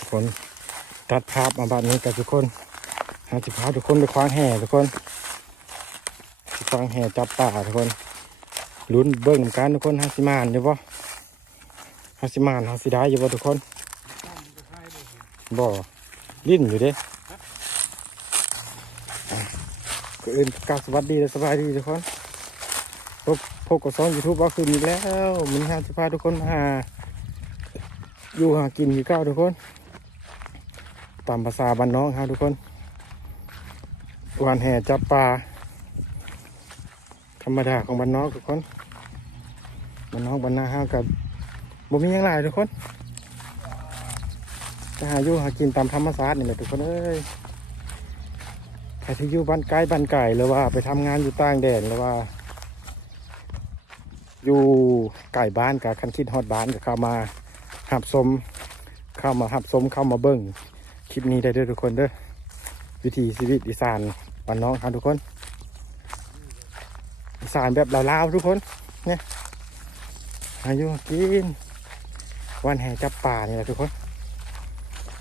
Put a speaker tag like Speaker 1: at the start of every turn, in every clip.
Speaker 1: ทุกคนตัดภาพมาแบบนี้กับทุกคนหาสิพาทุกคนไปคว้างแห่ทุกคนคว้างแห่จับป่าทุกคนลุ้นเบิ้งนำกันทุกคนหาสิมานอยู่ปะหาสิมานหาสิได้อยู่ปะทุกคนบ่ลิ้นอยู่เด้อะก็อื่นกาสวัสดีและสบายดีทุกคนพบพบกับซองยูทูบว่าคืนนี้แล้วมันหาสิพาทุกคนมาหาอยู่หากินอยู่เก้าทุกคน ตามภาษาบ้านน้องครับทุกคนวันแห่จับปลาธรรมดาของบ้านน้องทุกคนบ้านน้องบ้านนาห้ากับบ่มียังหลายทุกคนจะหาอยู่หากินตามธรรมชาตินี่แหละทุกคนเอ้ยใครที่อยู่บ้านไกลบ้านไก่หรือว่า ไปทำงานอยู่ต่างแดนหรือว่า อยู่ไก่บ้านกับคันคิดฮอดบ้านกับเข้ามาหับสมเข้ามาหับสมเข้ามาเบิ้ง ลิปนี้ได้ด้อทุกคนเด้อวิธีชีวิตอีสานบ้านน้องครับทุกคนอีสานแบบลาวๆทุกคนเนี่ยอายุกินวันแห่จับป่านี่แหละทุกคน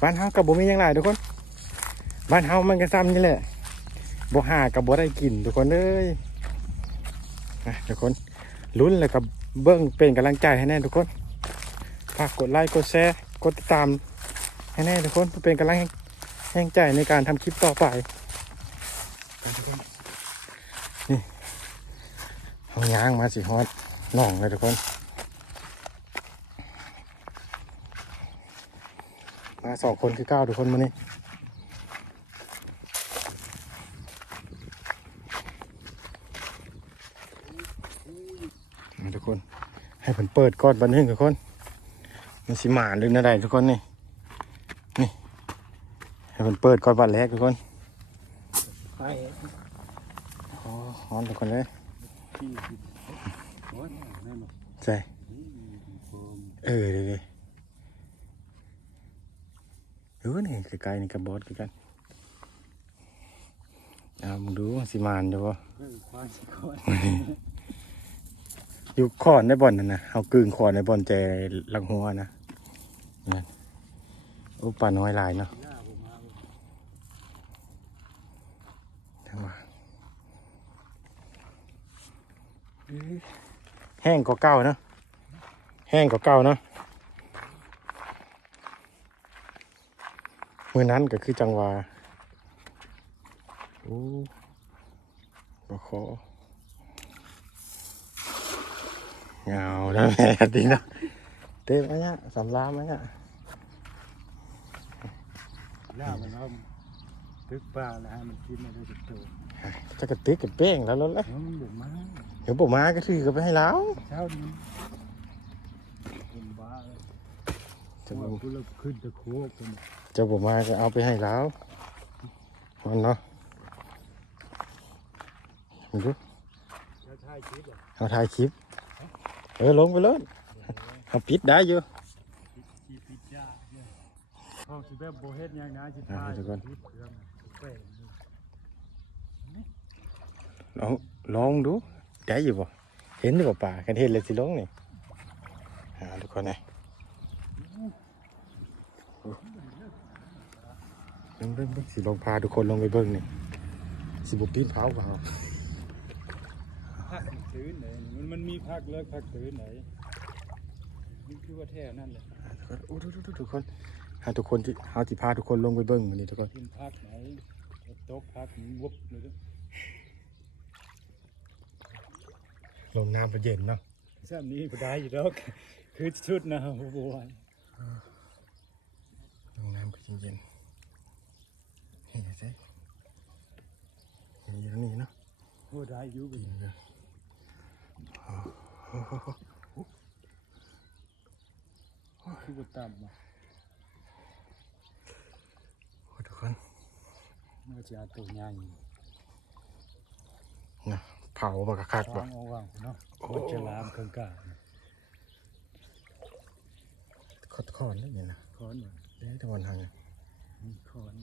Speaker 1: บ้านเฮากับบ่มีหยังหลายทุกคน บ้านเฮามันก็ซ้ำนี่แหละบ่หากับบ่ได้กินทุกคนเอ้ยนะทุกคนลุ้นแล้วกับเบิ้งเป็นกำลังใจให้แน่ทุกคนฝากกดไลค์กดแชร์กดติดตาม แน่ๆทุกคนเพื่อเป็นกำลังแห่งใจในการทำคลิปต่อไปนี่เอายางมาสิฮอดน่องเลยทุกคน มาสองคนคือเก้าทุกคนมานี่ทุกคน ให้ผมเปิดกอนบันทึกทุกคน มันสิหมาหรืออะไรทุกคนนี่ ให้มันเปิดก่อนวันแรกทุกคน
Speaker 2: ไป
Speaker 1: โอ้ฮอนทุกคนเลย
Speaker 2: ที่สิบโอ้ยแม่นบ่
Speaker 1: ใช่
Speaker 2: อืมโฟม
Speaker 1: เออเดี๋ยวดิเออนี่ไกลๆนี่กับบอสคือกันเอามึงดูมันสิมานอยู่ปะ
Speaker 2: เออควายสิก่อน
Speaker 1: อยู่ขอนในบ่อนนั่นนะเอากึ่งขอนในบ่อนแจลังหัวนะนั่นโอ้ปลาน้อยหลายเนาะ
Speaker 2: ย่าผมมาบ่
Speaker 1: ทั้งว่าเอ้ย แห้งกว่าเก่านะแห้งกว่าเก่านาะมือนั้นก็คือจังหวะโอ้บขอเงาแล้วแม่ดีนะเต็มอันเนี้ยสำรามอันเนี้ย
Speaker 2: ย่ามันเอา ตึกปลาแล้วให้มันกินมาได้ทุกตัว
Speaker 1: จะกระติกกับเป้งแล้วแล้วแหละ
Speaker 2: เดี๋ยวมันบุกมา
Speaker 1: เดี๋ยวผมมาก็คือก็ไปให้แล้ว
Speaker 2: เช้านี้ผมบ้าเลย
Speaker 1: จะ
Speaker 2: ว่า
Speaker 1: ผม
Speaker 2: กูเลิกขึ้นตะโคกกัน
Speaker 1: จะผมมาก็เอาไปให้แล้วมันเนาะมันดู
Speaker 2: แล้วถ่ายคลิปอะ
Speaker 1: เอาถ่ายคลิปเออลงไปเลยเอาปิดได้อยู่
Speaker 2: คลิปปิดยาเนี่ยห้องสิแบบโบเฮ็ดหยังนะสิถ่าย
Speaker 1: อ่าทุกคน
Speaker 2: คลิปเครื่องแป้งนี่
Speaker 1: ลองลองดูได้อยู่บ่เห็นอยู่บ่ป่ากันเห็นเลยสิลงนี่อ่าทุกคนนะเบิ่งเบิ่งเบิ่งสิลองพาทุกคนลงไปเบิ่งนี่สิบุปีนเผาเปล่า
Speaker 2: พักตื่นไหนมันมันมีพักเลิกพักตื่นไหนนี่คือว่าแท้นั่นแหละ
Speaker 1: โอ้ทุกทุกทุกคน หาทุกคนที่หาที่พาทุกคนลงไปเบิ่งมันนี่ทุกคน
Speaker 2: กินพักไหนตกพักมันวุบเลยเด้อ
Speaker 1: ลงน้ำไปเย็นเนาะ
Speaker 2: ซ้ำนี้ก็ได้อยู่ดอก คือชุดนะบัว
Speaker 1: ลงน้ำไปเย็นๆนี่สินี่ตรงนี้เนาะ
Speaker 2: โอ้ได้อยู่กัน
Speaker 1: โอ้โห
Speaker 2: คือว่าต่ำอะ
Speaker 1: ทุก คน
Speaker 2: น่าจะเอาตัวใหญ่
Speaker 1: นะเผาบากคัก
Speaker 2: วา
Speaker 1: บ่
Speaker 2: งเอาวางเนาะ
Speaker 1: โอ้
Speaker 2: ก็จะลามเครื่องกลาง
Speaker 1: คอดคอนได้เนี่ยนะ
Speaker 2: คอนว่ะ
Speaker 1: เอ๊ะตะวันทางเนี่ย
Speaker 2: นี่คอน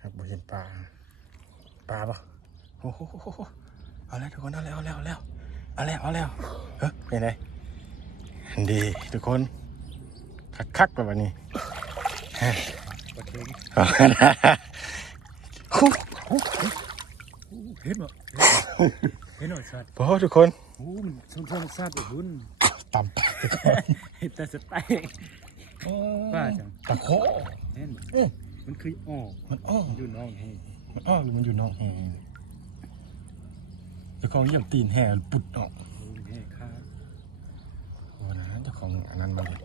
Speaker 1: ครับบ่เห็นปลาปลาปะโอ้โหเอาแล้วทุกคนเอาแล้วเอาแล้วเอาแล้วเอาแล้วเอาแล้วเฮ้ยเป็นไงดีทุกคนคักๆแบบนี้
Speaker 2: เปลาเค็ง
Speaker 1: เอานะคุก
Speaker 2: เห็นบ่เห็นบ่สัตว์
Speaker 1: พอทุกคน
Speaker 2: โอ้มันสมชสัตว์หุ่น
Speaker 1: ต่ำ
Speaker 2: เห็นแต่สไตล์ป้าจัง
Speaker 1: ตะโค
Speaker 2: เห็นบ่
Speaker 1: เอ๊ะ
Speaker 2: มันคือออก
Speaker 1: มันอ้อ
Speaker 2: อยู่น้องให้
Speaker 1: มันอ้อหรือมันอยู่นอกแหเจ้าของเหยียบตีนแห่ปุดออก
Speaker 2: โอ้ยแม่ค้า
Speaker 1: โอ้นะเจ้าของอันนั้นมาเลย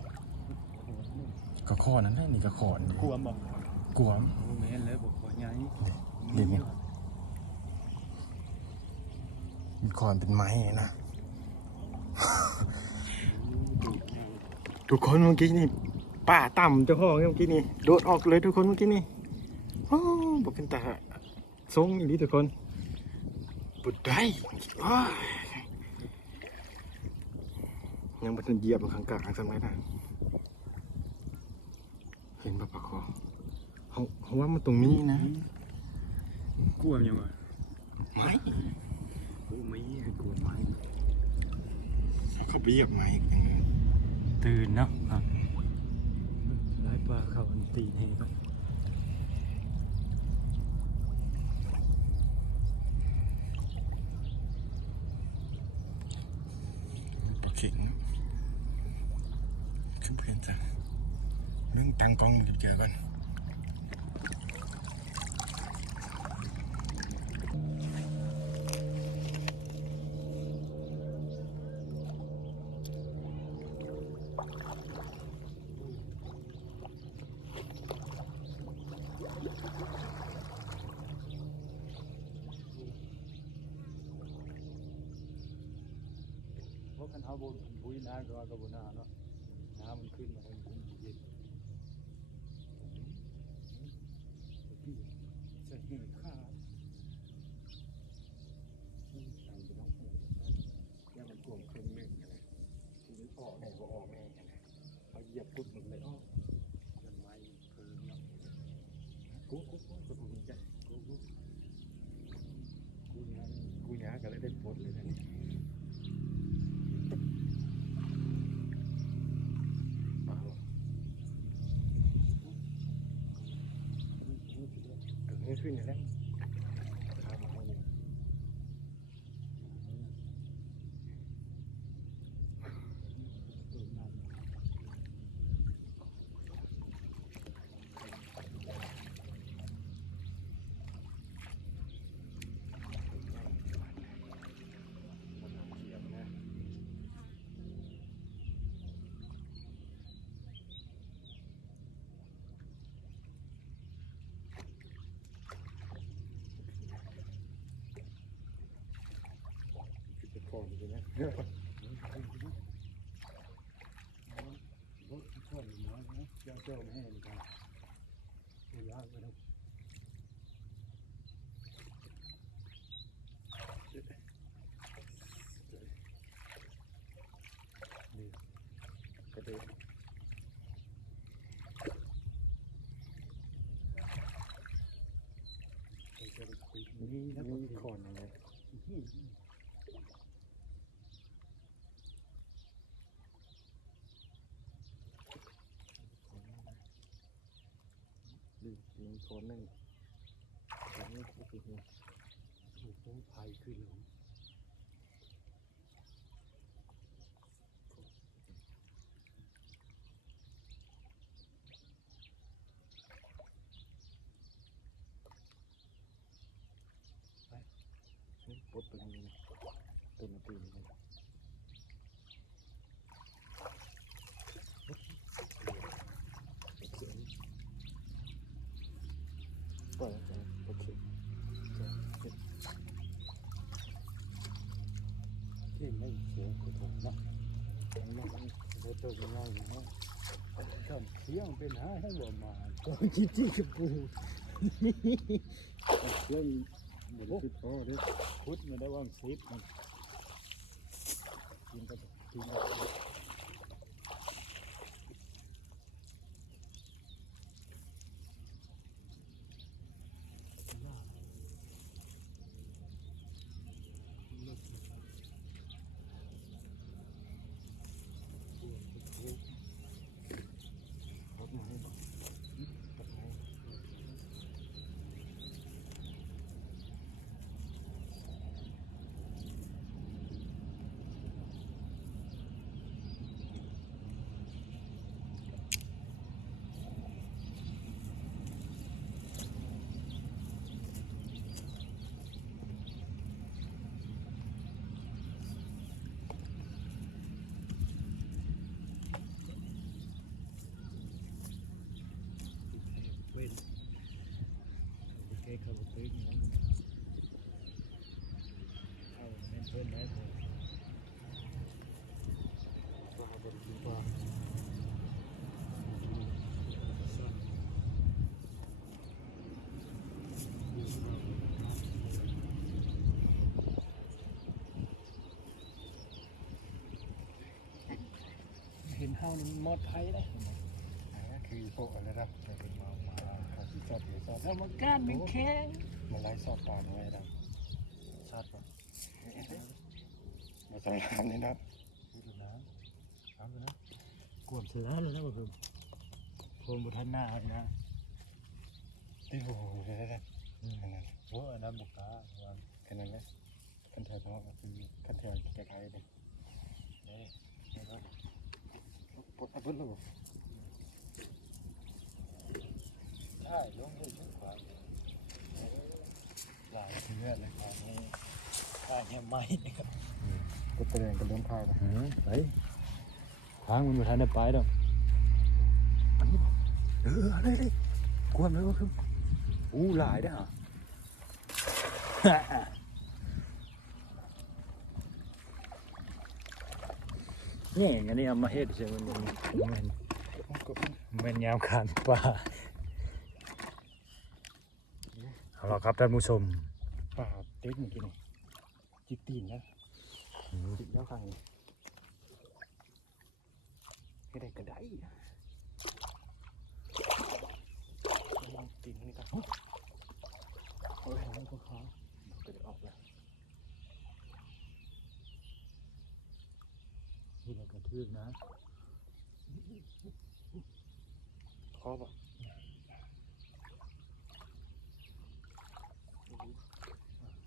Speaker 1: ก็ข้อนั้นนะนี่ก็ข้อนี่
Speaker 2: กลัวบ่
Speaker 1: กลัวม
Speaker 2: โอ้แม่นแล้วบ่ขอใหญ่
Speaker 1: เดี๋ยวนี้มันก่อนเป็นไม้นะ ทุกคนเมื่อกี้นี่ป่าต่ำเจ้าห้องเมื่อกี้นี่โดดออกเลยทุกคนเมื่อกี้นี่โอ้บอกเป็นตาทรงอย่างนี้ทุกคนบุดได้อ้ายยังบันเหยียบมาข้างกลางสมัยนะ เห็นปะปะคอเขาเขาว่ามันตรงนี้นะ
Speaker 2: กลัวยังไง
Speaker 1: ไม้
Speaker 2: โอ้ไม่กลัวไม้
Speaker 1: เขาไปเหยียบไม้กันเลย
Speaker 2: ตื่นเนาะอะไล่ปลาเข้าอันตีนให้ก็
Speaker 1: ปลาเข็งขึ้นเพื่อนจ้ะเรื่องตังกล้องเจอกัน
Speaker 2: เพราะคันเฮาบ่บุยน้ำก็ว่าก็บ่น่าเนาะน้ำมันขึ้นมามันขึ้นเย็นใส่ให้ข้าตามไปน้องหู
Speaker 1: ย่ามันกลวงครึ่งหนึ่งอะไรทีนี้ออกแน่ก็ออกแน่อะไร
Speaker 2: เขาเหยียบปุ๊บมันเลยอ้อมันไม้เพิ่มเนาะกูกูกูกูกูใจกูกู
Speaker 1: กูยากูยากันเลยได้ปลดเลยนะนี่เปล่า เกิดขึ้นอย่างนั้นข้ามมาเนี่ย คือจะก่อนใช่ไหม
Speaker 2: รถช่วยน้อยนะเจ้าเจ้าแม่เลยครับตัวยากไปแล้ว
Speaker 1: ก็เดิน
Speaker 2: จะไปคุยนี่นะ
Speaker 1: นี่คอนอะไร ดีมีโคนหนึ่งอันนี้คือ
Speaker 2: โอ้โหภัยขึ้นหรือ
Speaker 1: ปลดตัวนี้ตัวนี้ตัวนี้ปล่อยไปโอเค
Speaker 2: ที่ไม่เสียกูถูกนะมันรถตัวง่ายนะทำเสียงเป็น หาให้บ่มาก็คิดที่กับปูเรื่อง
Speaker 1: บริสุทธิ์พอเด้อ
Speaker 2: พุทธมันได้ว่าสิบมันกินก็กินก็
Speaker 1: ร
Speaker 2: ระบบตึ้งนะเอาแม่นเพิ่นได้ผมว่าบริสุทธิ์ว่าสั่นเห็นเฮานี่มอดไทยเลย
Speaker 1: นั่นคือพวกอะไรนะมันเป็นมา มาเขาที่ชอบอยู่ชอบ
Speaker 2: แล้วมันก้านมันแข็ง
Speaker 1: มันไล่ชอบปลาทำไมด
Speaker 2: ชาติป่ะ
Speaker 1: มาสำรามนี่นะ
Speaker 2: ดูนะเอาเลยนะกวนเสือเลยนะผมโคมบุทันหน้านะ
Speaker 1: ที่โอ้โหเลยนะขน
Speaker 2: โอ้อันนั้นบุกกาวัน
Speaker 1: ขนาดนั้นคันแถวท้องคือคันแถวไกลๆเลย
Speaker 2: นี้เห็นไหม
Speaker 1: ปวดอับเบิ้ล เลย
Speaker 2: ใช่ลงด้วยชุดขวาหลายเลือดเลยครับนี่ข้าเนี่ยไม่นะครับ
Speaker 1: ก็แสดงกันเริ่มพายนะ
Speaker 2: ไปทางมันบุทันได้ไปดอก
Speaker 1: อันนี้
Speaker 2: เอออะไรเลยกวนเลยก็คืออู้หลายได้อฮะนี่อันนี้เอามาเฮ็ดใช่ไหมมันมัน
Speaker 1: ก็
Speaker 2: มันยามขานป่า เอาละครับท่านผู้ชม
Speaker 1: ปลาเต็กเมื่อกี้นี่จิกตีนนะจิกแล้วข้างนี้ให้ได้กระไดตีนนี่ก็โอ้ยมันก็ขาก็จะออกแล้ว
Speaker 2: ที่เรากระทืบนะ
Speaker 1: คอป่ะ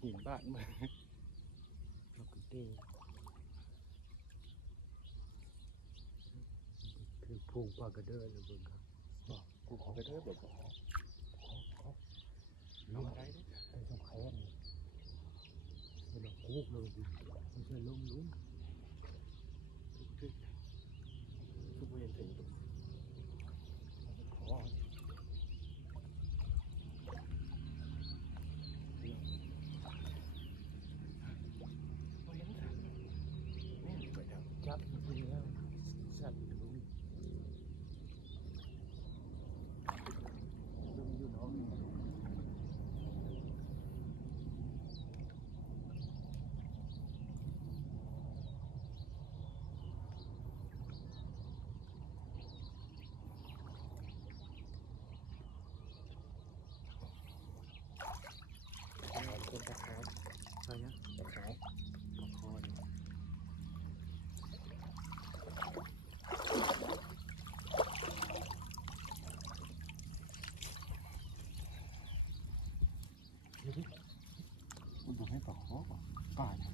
Speaker 1: หินบ้านมือ
Speaker 2: เรากระเต้คือผูกปากระเด้อเลยเบิ่งครับ
Speaker 1: บอกกูขอไปเด้อแบบขอขอขอลงไรเด้
Speaker 2: ไอ้สองแขนมันเราคูกเลยดิไม่ใช่ลมลุ้ม
Speaker 1: คือคือเวียนถึงขอบ่เห็นสัตว์นี่ไปทาง
Speaker 2: จับมันไปแล้วสั่นลุ้มลุ้มอยู่เนาะ
Speaker 1: คนตะขาว
Speaker 2: ใช่ไหม
Speaker 1: ตะขาว
Speaker 2: คอเนี่ย
Speaker 1: มันดูให้ปลาขอป่ะป่าเนี่ย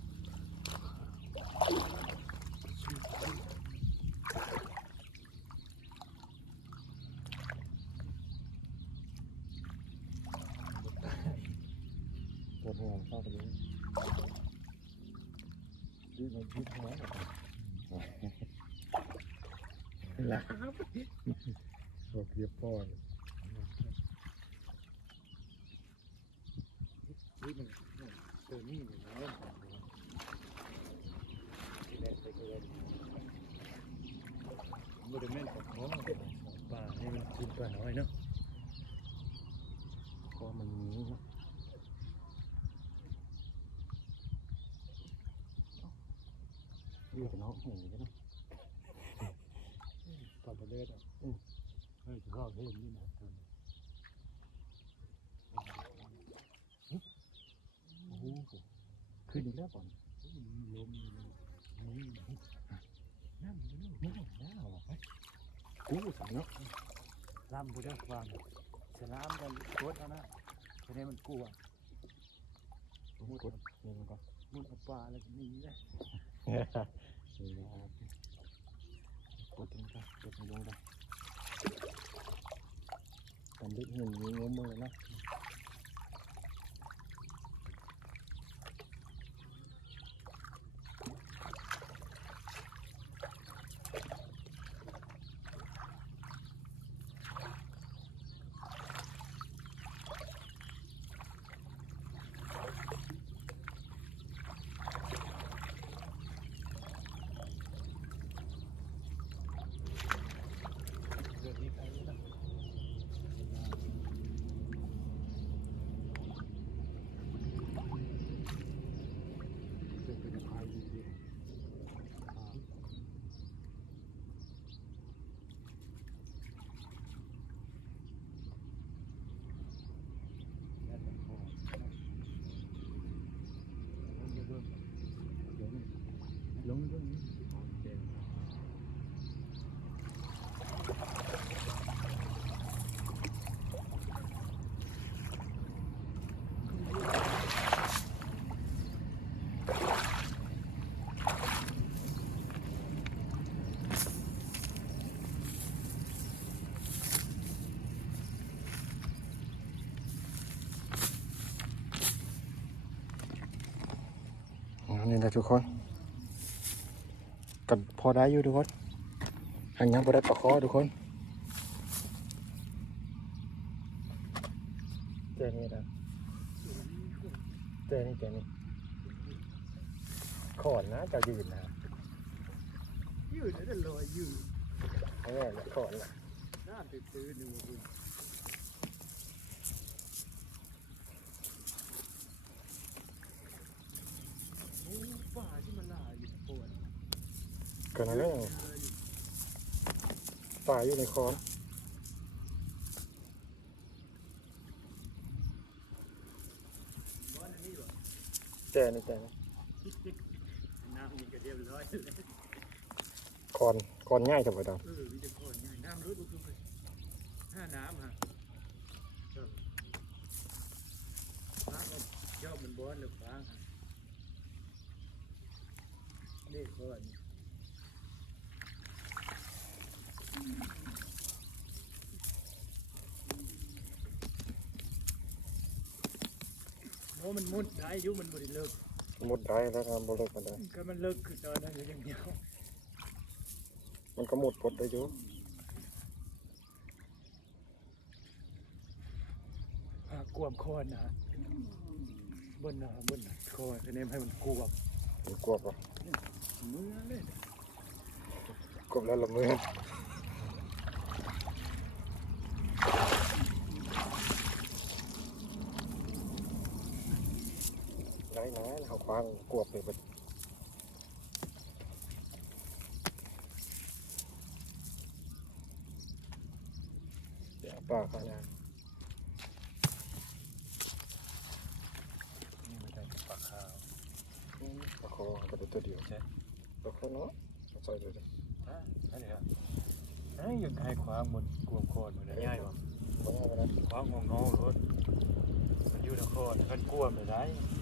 Speaker 1: ปวดหัวเข้าไปเลยดื้อมันยืด หัวหลับบอกเรียบร้อ
Speaker 2: นี่มันตัวนี้มันเล่นของมันที่แรกไปเกินบริเวณของป่านี่มันกินป่าน้อยเนาะ
Speaker 1: ก็มันมีเนาะยืดเนาะเห็นอยู่เนาะ
Speaker 2: ป่าประเด็ดอะเฮ้ยจะเข้าเห็นนี่นะตัวนี้
Speaker 1: โอ้โห ขึ้นอีกแล้วก่อน
Speaker 2: ลมนี่
Speaker 1: น้ำอยู่เนาะน้ำน้ำไปกูสั่งเนาะ
Speaker 2: ลำบุได้ฟังสลามกันโคตรนะทีนี้มันกลัว
Speaker 1: มุดนี่มันก็
Speaker 2: มุดเอาปลาอะไรนี่เลย
Speaker 1: นี่นะครับกดทิ้งไปกดลงไปตอนดึกเห็นมีงมมือนะ ทุกคนก็พอได้อยู่ทุกคนหางยังพอได้ปลาคอทุกคนเจนี่นะเจนี่เจนี่ขอนนะจะยืนนะ
Speaker 2: ยืดแล้วลอยยืด
Speaker 1: ไม่แน่ละขอนละ
Speaker 2: น้าตื้อๆนึงคุณโอ้ป่าที่มันลายอยู่ปวด
Speaker 1: ก็นั่นแหละปลาอยู่ในคอน
Speaker 2: ร้อนอันนี้หรอ
Speaker 1: เจนี่เจนี่
Speaker 2: น้ำนี่ก็เรียบร้อยเลย
Speaker 1: คอนคอนง่ายจังไปดาว
Speaker 2: เออมีแต่คนง่ายน้ำรถก็คือไปห้าน้ำฮะเออฟ้าก็ยอดมันบอสเลยฟ้าฮะนี่คน มันมุดได้อยุมันบริเลิก
Speaker 1: มุดได้แล้วครับบริเวณมันได้
Speaker 2: ก็มันเลิกคือตอนนั้นอยู่อย่างเดียว
Speaker 1: มันก็หมดปดได้อยู่
Speaker 2: หากวมคอนนะบนนะบนนะคอนจะเน้นให้มันกวม
Speaker 1: มันกวบอะ
Speaker 2: มือเลย
Speaker 1: กวบแล้วละมือได้ นะเขาควางกวบเลยบัดเดี๋ยวปลาข้างหน้า
Speaker 2: นี่มันได้ปลาขาว
Speaker 1: อืมปลาคอก็ได้ตัวเดียว
Speaker 2: ใช่
Speaker 1: ปลาคอเนาะเอาใส่เลยดิ
Speaker 2: อะใช่เลยครับไอ้ยังไงขวางบนกวมคอนมันง่ายป่ะ
Speaker 1: เพราะว่าวันนั้น
Speaker 2: ขวางงงงรถมันอยู่ในคอนมันกวมเลยได้ป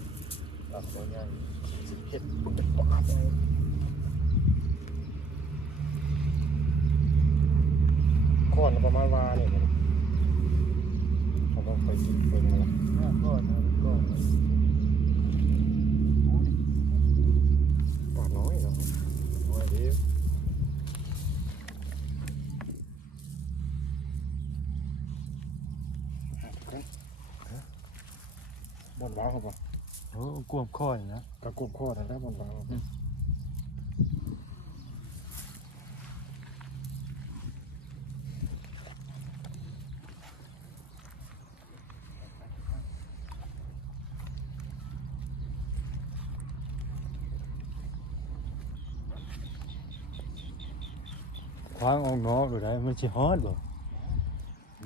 Speaker 2: ลาคอใหญ่
Speaker 1: สิเห็ดปุ๊บเป็นปลาเลยคอนประมาณวาเนี่ยนเขาต้องไปกินเบิ่งมาละ
Speaker 2: หน้าคอนนะก็
Speaker 1: ปลาน้อยเนาะ
Speaker 2: โอ้ยเดียว
Speaker 1: บนว้าวเขาปะ
Speaker 2: โอ้กวมคอนนะ
Speaker 1: กระกุบข้อนั่นแหละบนว้าวเขาปะ
Speaker 2: ขวางออกนอกหรือไรมันจะฮอดบ่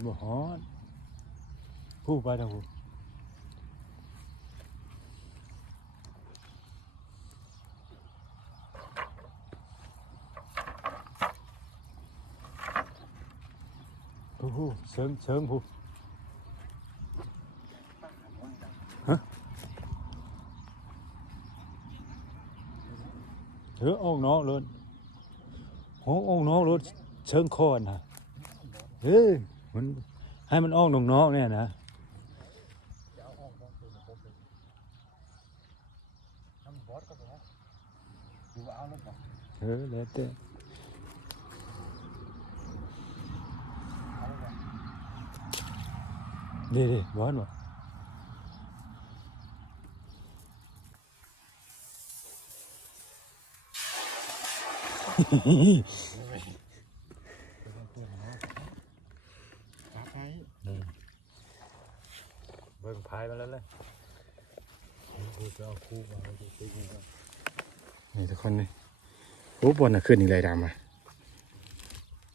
Speaker 2: บ่ฮอดผู้ไปทางผู้ โอ้โหเชิงเชิงผู้ฮะเออออกนอกเลยห้องออกนอกรถเชิงคอนนะเฮ้ยมันให้มันออกนอกนอกเนี่ยนะ
Speaker 1: ทำบอสก็ไปนะดูว่าเอาแล้วปะ
Speaker 2: เออแล้วแต่
Speaker 1: เอาแล้วปะ
Speaker 2: ดีดีบอสบ่
Speaker 1: ปลาไทย
Speaker 2: เบิ่งพายมาแล้วเลยกูจะเอาคู่มาดูติ๊กนี่ครับ
Speaker 1: นี่ทุกคนนี่โอ้บนน่ะขึ้นอีกเลยดำอะ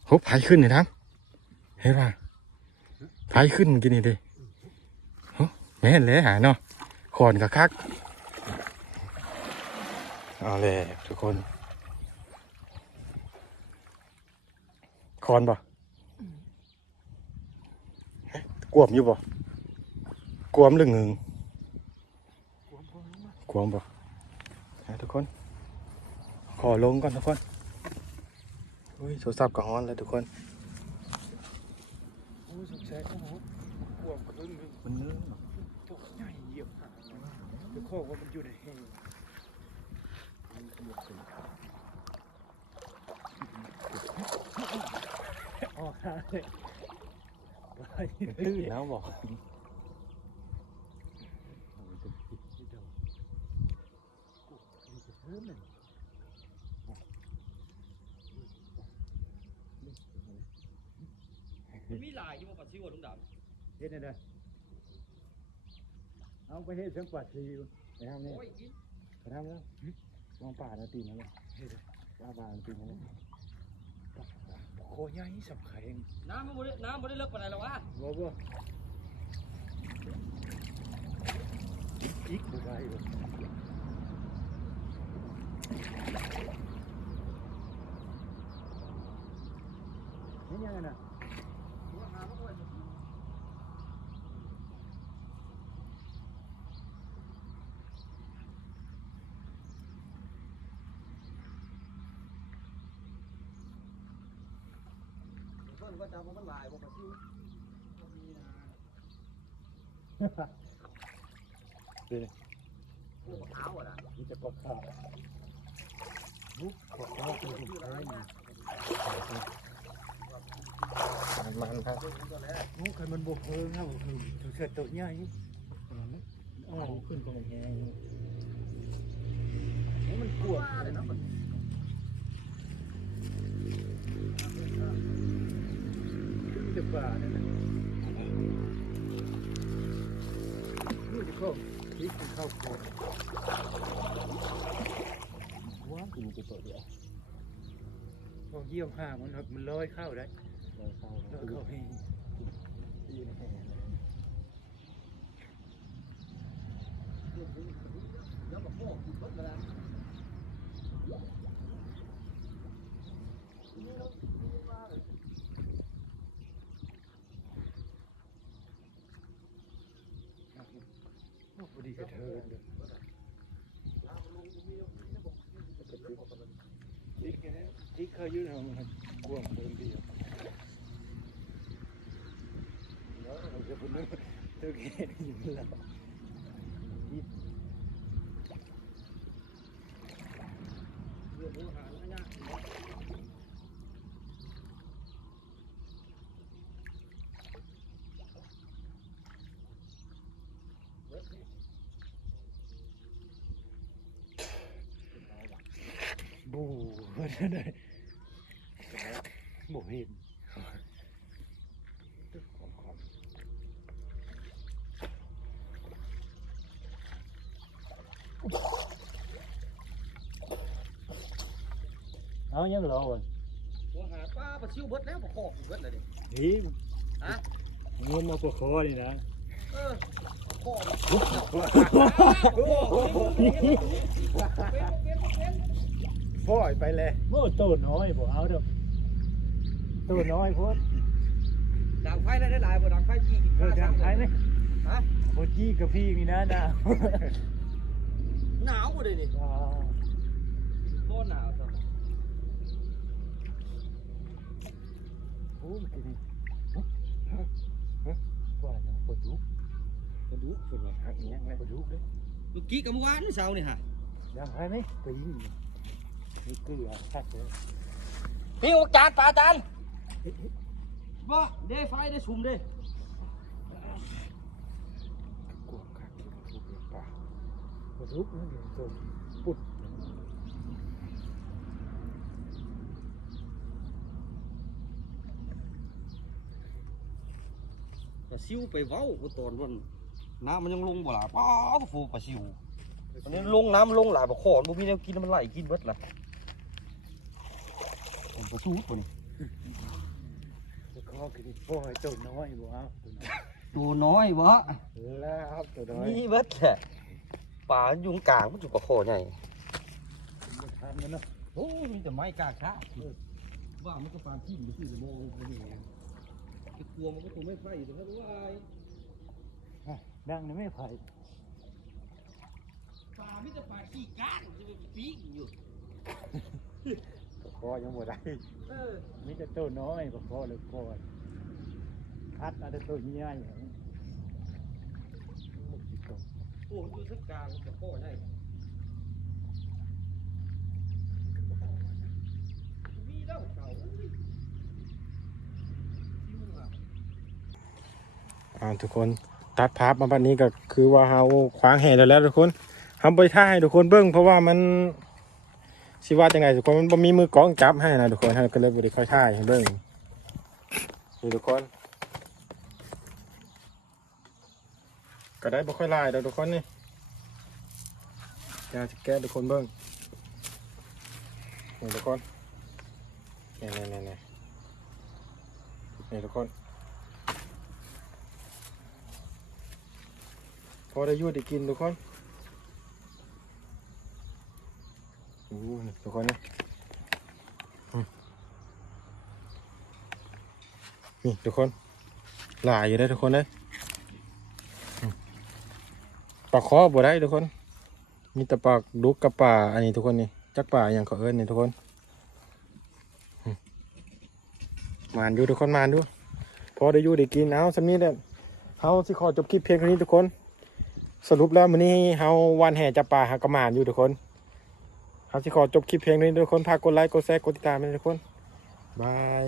Speaker 1: โอ้พายขึ้นนี่ทั้งเห็นป่ะพายขึ้นเมื่อกินนี่ดิโอ้ แม่นเลยหาเนาะขอนกะคักเอาเลยทุกคนคอนบ่กวมอยู่บ่กวมหรือเงึง
Speaker 2: กวมกวมลงก
Speaker 1: วมบ่ทุกคน ขอลงก่อนทุกคนอุ้ยโทรศัพท์ก็ฮ้อนแล้วทุกคน
Speaker 2: มัน
Speaker 1: เนื้อ
Speaker 2: ตัวใหญ่เหยียบหามันอยู่ในแห้งออกทางเลย
Speaker 1: ตื้นแล้วบอก
Speaker 3: มันมีหลายอยู่บ่ปลาซิวอะลุงดำ
Speaker 2: เฮ็ดได้เด้อเอาไปเฮ็ดสังปัดซีอยู่
Speaker 1: ไปทำำนี่
Speaker 3: โอ้ยกิน
Speaker 1: ไปทำแล้วมองป่านะตีนนะเลยป่าป่าตีนนะเลย
Speaker 2: โคใหญ่สับไข่เอง
Speaker 3: น้ำมันบ่ได้น้ำบ่ได้เลิกปานใดหรอกวะ
Speaker 2: บ่บ่อีกบ่ได้บ่เห็นยังไงน่ะ
Speaker 3: หัวหาบ่ค่อยจะกินเพิ่นก็ จำว่ามันหลายบ่ปลาซิวบ่มีนะโอ้าอะนะ
Speaker 2: มันจะกดข้าบุกกดข้าตัวสุดท้ายนี่
Speaker 1: มันมันครับ
Speaker 2: โอ้คันมันบกเพิ่งครับคือตัวเสือตัวใหญ่อ๋อ
Speaker 1: ขึ้นตรงนี้
Speaker 2: นี่มันกวด
Speaker 3: เลยนะมัน
Speaker 2: จะป่านี่ยนะนี่จะเข้าพริกมันเข้าโคตร
Speaker 1: ว้ากินจะตัวเดียว
Speaker 2: พอเยี่ยมห้ามันมันลอยเข้าได้
Speaker 1: เลยเข้า
Speaker 2: ลอยเข้าให้
Speaker 1: ตีนแห่
Speaker 3: แล้วก็โคกกินเบิดแล้ว
Speaker 2: พอดีกระเทินเลยจิ๊กนะจิ๊กเขายืนเอามันกวางเติมเดียวแล้วเราจะพูดเรื่อง ตัวแก่อยู่แล้ว
Speaker 3: เรื่องหัวหาแล้วนะ
Speaker 2: บูได้บ่เห็น
Speaker 1: ของของ
Speaker 2: เอายังรอวัน
Speaker 3: หัวหาป้าปลาซิวเบิดแล้วบ่โคกเบิดเลยดิ
Speaker 2: นี่
Speaker 3: ฮะ
Speaker 2: งมมาปะคอนี่นะ
Speaker 3: เออโคก
Speaker 1: พ่อยไปเลย
Speaker 2: โอ้โตน้อยบ่เอาเด้อโตน้อยพด
Speaker 3: ดังไฟได้หลายบ่ดังไฟจี้กิน
Speaker 2: เออทางไทยไหม
Speaker 3: ฮะ
Speaker 2: บ่จี้กับพี่มีนะนะ
Speaker 3: หนาวบ่ได้นี่
Speaker 2: ว้า
Speaker 3: ร้อนหนาว จัง
Speaker 2: โอ้มันกินนี่ว่าอย่างปวดดุก
Speaker 1: กระดูกเป็นไงครับอย่างเงี้ยเลย
Speaker 2: ปวดดุกเด้
Speaker 3: เมื่อกี้กับเมื่อ
Speaker 2: ปลา
Speaker 3: ซิวไปเว้าบ่ตอนวันน้ำมันยังลงบ่ล่ะป้าบฟูปลาซิวอันนี้ลงน้ำมันลงหลายบ่ขอนบ่มีแนวกินมันไหลกินเบิดล่ะผมบ่สู้ตัวนี้
Speaker 2: ปวดคอกินโอ้ยโตน้อยบ่เอา
Speaker 3: ตัวน้อยบ่
Speaker 1: แล้วครับตัวน้อย
Speaker 3: มีเบิดแหละป่ายุงกลางมันอยู่กับคอใหญ่
Speaker 2: มันทำมันเนาะ
Speaker 3: โอ้มีแต่ไม้กลางข้าว่ามันก็ปานที่มันคือโมงคนนี้ ไอ้กลัวมันก็คงไม่ไฟอยู่แต่ว่าไอ้
Speaker 2: ดังนี่ไม่ไผ่
Speaker 3: ป่ามีแต่ป่าขี้ก้านจะไปปีกอยู่
Speaker 1: คอยังหมดได้
Speaker 3: เออ
Speaker 2: มีแต่โตน้อยบ่พอเลยก่อนคัดเอะไรตัวใหญ่อย่างนี้
Speaker 3: โอ้มันอยู่ทั้งกลางกับคอใหญ่เจ้าเขา
Speaker 1: อ่าทุกคนตัดภาพมาบัดนี้ก็คือว่าเฮาขวางแห่แล้วแล้วทุกคนทำไปท่าให้ทุกคนเบิ้งเพราะว่ามันสิว่าจังไงทุกคนมันบ่มีมือกล้องจับให้นะทุกคนให้ก็เลยบ่ได้ค่อยท่ายให้เบิ้งนี่ทุกคน ก็ได้บ่ค่อยลายดอกทุกคนนี่อยากจะแก้ทุกคนเบิ้งนี่ทุกคนนี่นี่นี่นี่นี่ทุกคน พอได้อยูได้กินทุกคนโอ้ทุกคนนะนี่ทุกคนหลายอยู่ได้ทุกคนเลยปลาคอบ่ได้ทุกคน มีแต่ปลาดุกกับปลาอันนี้ทุกคนนี่จักปลาอย่างเขาเอิ้นนี่ทุกคนมานอยู่ทุกคนมานดูพอได้อยูได้กินเอาสำนี้เด้อเฮาสิขอจบคลิปเพียงเท่านี้ทุกคน สรุปแล้วมื้อนี้เฮาวันแห่จับปลาหากระหมานอยู่ทุกคนเฮาสิขอจบคลิปเพลงนี้ทุกคนฝากกดไลค์กดแชร์กดติดตามด้วยทุกคนบาย